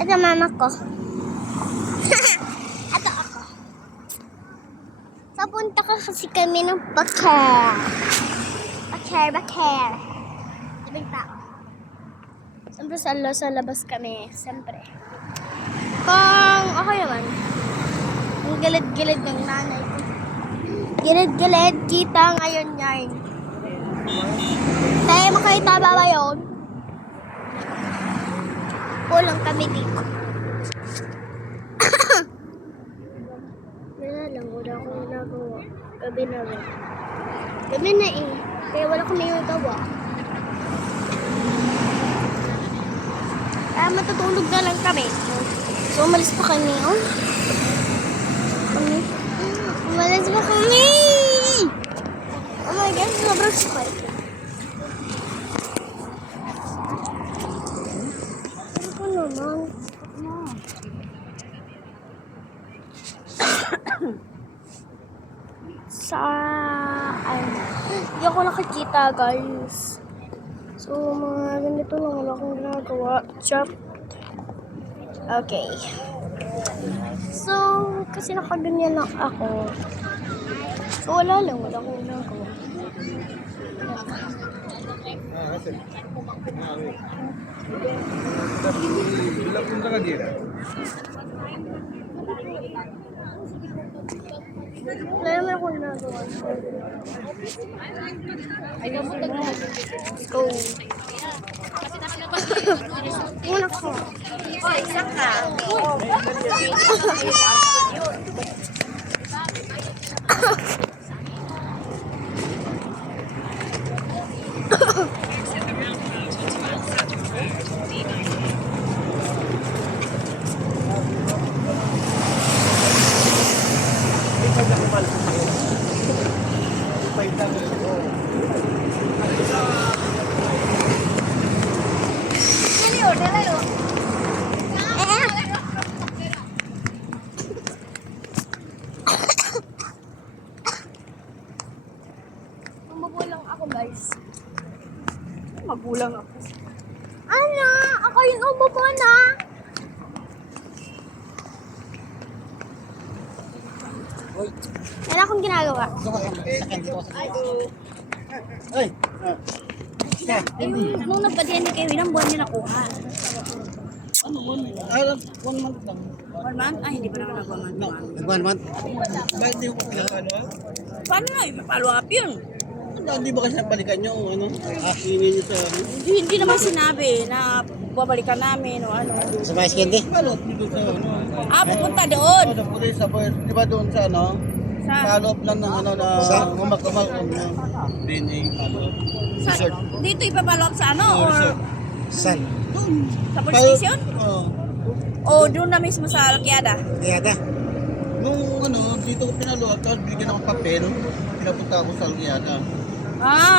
Ito mama ko. Ito ako. Papunta ka kasi kami ng Baker. Baker. Ibig tao. Siyempre sa labas kami. Siyempre. Kung ako naman. Ang gilid-gilid ng nanay ko. Gilid-gilid. Kita ngayon yan. Tayo makita ba ba yun? Pulang kami dito. Wala lang, wala akong ginagawa. Gabi na rin. Gabi na eh. Kaya wala akong ginagawa. Matutulog na lang kami. So, umalis pa kami. Oh. Umalis pa kami! Oh my God, sobrang sakit. Ano naman? Hindi ako nakikita, guys. So, mga ganito lang wala akong ginagawa. Chop. Okay. So, kasi nakaganyan lang ako. So, wala akong ginagawa. Ilang punta ka dito? Wala naman akong ginagawa. Let's go. Muna ko. Oh, isa ka. Magulang ako, guys. Magulang ako. Ano? Ako yung umupo na. Wala akong ginagawa. Ay! Nung nagpatiyan ni kayo, ilang buwan niyo nakuha? Ano, 1 month lang. 1 month? Ay, hindi pa naman nag-1 month. Nag-1 month? Bakit di ko pinakano? Paano na? Ipapalo up yun. Hindi ba kasi napalikan nyo? Ano? Hingin nyo sa ano? Hindi naman sinabi na babalikan namin o ano. Sa Vice Candy? Balot dito sa ano? Pupunta doon. Sa pulis, sa boys. Di ba doon sa ano? Sa, Follow up lang ng ano na umak-umak ng DNA follow up. sa, dito ipapalo up sa ano? Or San? Doon. sa police station? Oo. O doon na mismo sa Alquiada? Yada? Nung ano, dito ko pinalo at tapos bigyan akong papel. Pinapunta ako sa Alquiada.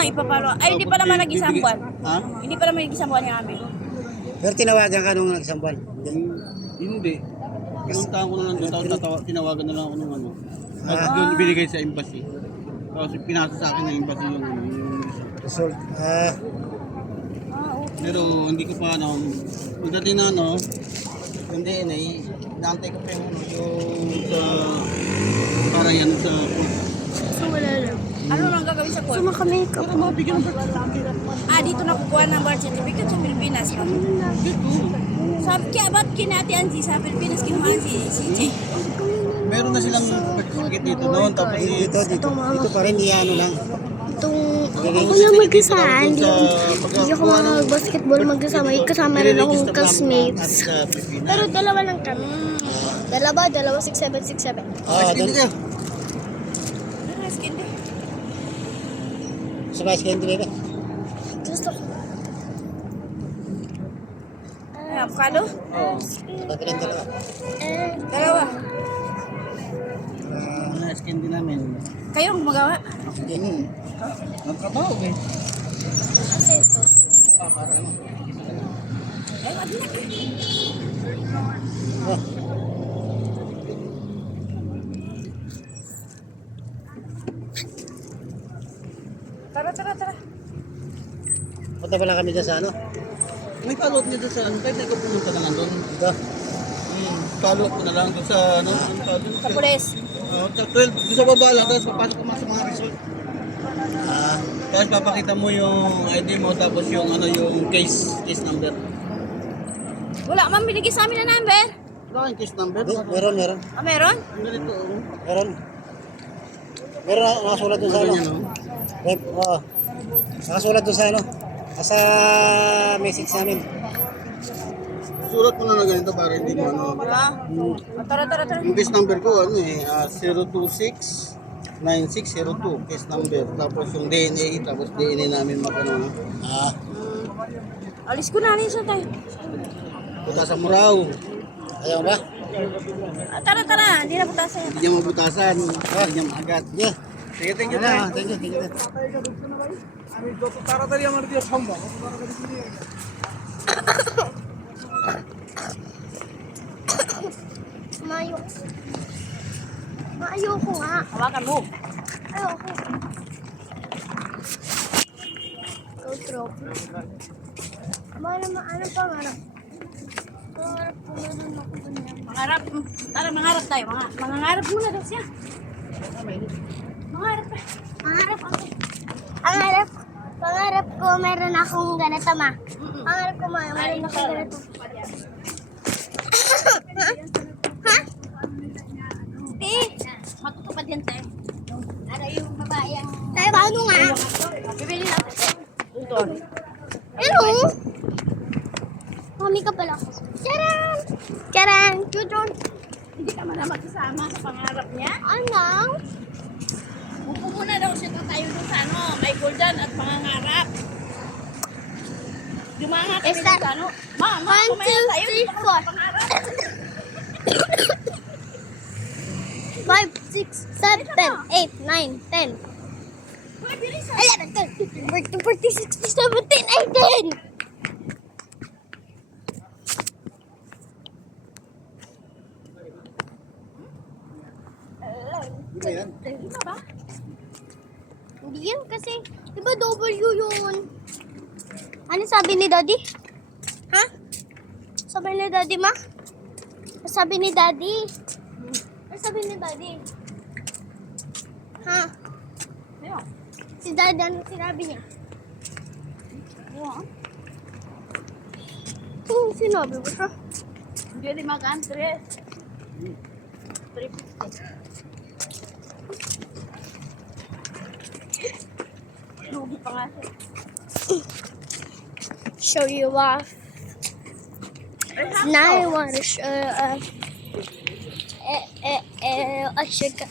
Ipapalo. Ay, hindi pa naman nag-isang buwan. Ha? Hindi pa naman nag-isang buwan yung amin. Pero tinawagan ka nung nagsambuan. Hindi. Pinuntahan ko na lang doon, tapos tinawagan na lang ako nung ano. Tapos doon binigay sa embassy. Tapos pinasa sa akin ng embassy yung Result. pero hindi ko pa ano, pagdating na ano, yung DNA, naantay ko pa yung sa, para yan sa So, wala lang. Ano nang gagawin sa court? para mabigyan ng birth Dito nakukuha ng birth certificate sa Pilipinas. Sabi, kaya ba't kinati ang sa Pilipinas kinuha si Jay? Meron na silang birth certificate dito noon, tapos Dito pa rin, ano lang. Ako lang mag-isa, hindi ako mag-basketball mag-kasama. Kasama rin akong classmates. Pero dalawa lang kami. Dalawa, 6'7", 6'7". hindi ka. Sa Vice Candy, bebe. Gusto ko. Avocado? Oo. Kapilang dalawa. Dalawa. Ano, skin din namin. Kayo ang gumagawa? Hindi. Nagtrabaho eh. Kasi ito. Para ano. Wag na. Oh, Tara. punta pala kami dyan sa ano? May follow-up niya doon sa ano, kahit ikaw pumunta na lang doon. Dito. Follow-up ko na lang doon sa ano, ano tawag doon? Sa pulis. Oo, sa 12, doon sa baba lang, tapos papasok ka sa mga resort. Ah, Tapos papakita mo yung ID mo, tapos yung ano, yung case number. Wala man binigay sa amin na number. Wala kang case number? meron. Ah, meron? Ang ganito, oh. Meron. Meron na nakasulat doon sa ano. Ganyan, oh. Oo. Nakasulat doon sa ano. Sa message namin. Sulat mo na ganito para hindi mo ano. Ah. Tara. Yung case number ko, ano eh, 026-9602, case number. Tapos yung DNA, tapos DNA namin magano. Ah, Alis ko na, alis na tayo. Buta sa Murao. ayaw ba? Ah, tara. Hindi na punta sa'yo. Hindi niya mabutasan, hindi niya maagat. Yeah. Sige, thank you. Ah, thank you. Ayoko nga. Hawakan mo. Ayoko. Go trophy. Ano pangarap? Pangarap ko meron ako ganyan. Mangarap. Tara, mangarap tayo. Mangarap muna daw siya. Mangarap pa. Pangarap ako. Pangarap ko meron akong ganito, ma. Pangarap ko meron akong ganito. Ha? Hindi. Matutupad yan tayo. Ano yung babae ang... Tayo ba? Ano nga? Bibili natin. Ito. Ano? Mami ka pala ako. Charan! Chudron! Hindi ka man na magsasama sa pangarap niya. Ano? Upo muna daw siya tayo doon sa ano, may golden at pangangarap. Dumanga kami Is doon that- sa ano. Ma, 1, kumain 2, tayo 3, dito 4. sa pangarap. 5, 6, 7, 8, 9, 10, Hoy, bilisan. 11, 12, 13, 14, 16, 17, 18! Di ba yan? Ano ba? Hindi yan kasi, di ba W yun? Ano sabi ni Daddy? Ha? Sabi ni Daddy, ma? Sabi ni Daddy? Ano sabi ni Daddy? Ha? Ayun. Si Daddy, ano sinabi niya? Ayun. Ano sinabi mo siya? Hindi rin mag-antres. 350. Lugi pa nga siya. Show you off. Now I want to show off. I should go.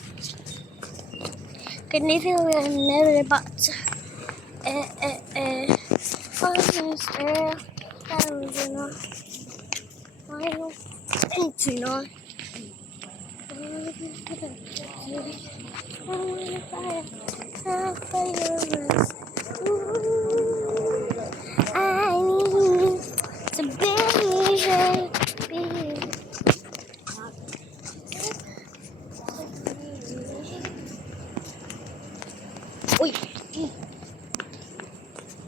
Can you feel me? I'm never about to. I need to be here. Uy!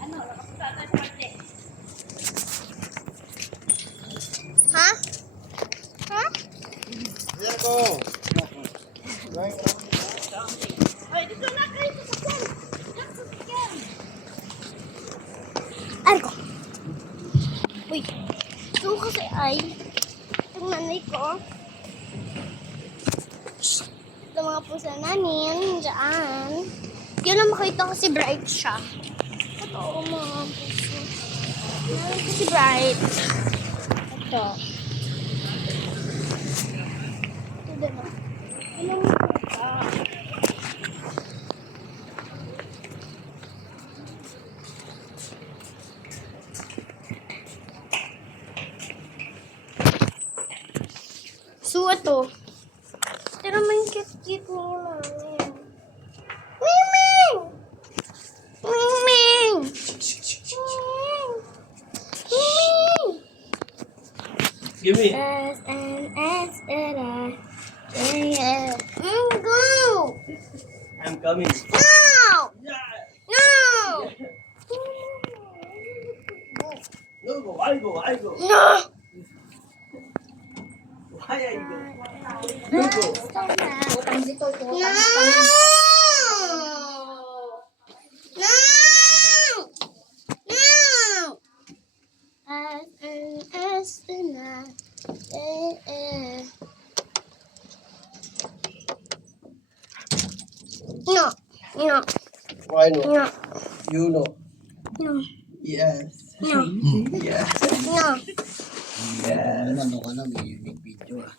Ano, nakapunta tayo sa party. Ha? Ha? Ayan ko. Hoy, dito na kayo sa sakyan. Diyan sa sakyan. Arko! Uy! Ito kasi ay itong nanay ko. Ito mga pusa namin dyan. Yun ang makita ko si Bright siya. Totoo mga puso. Meron ko si Bright. Ito. Ito din o. Ano mo pusa? So, ito. Ito naman yung cute-cute ni Mami. Miming! Miming! Miming! Give me. S N S N I J L. Go! I'm coming. No! No! No! No! No! As an astronaut. No. No. Why no? No. You know. No. Yes. No. Yes. No. Yes. Ano ka na, may video ah.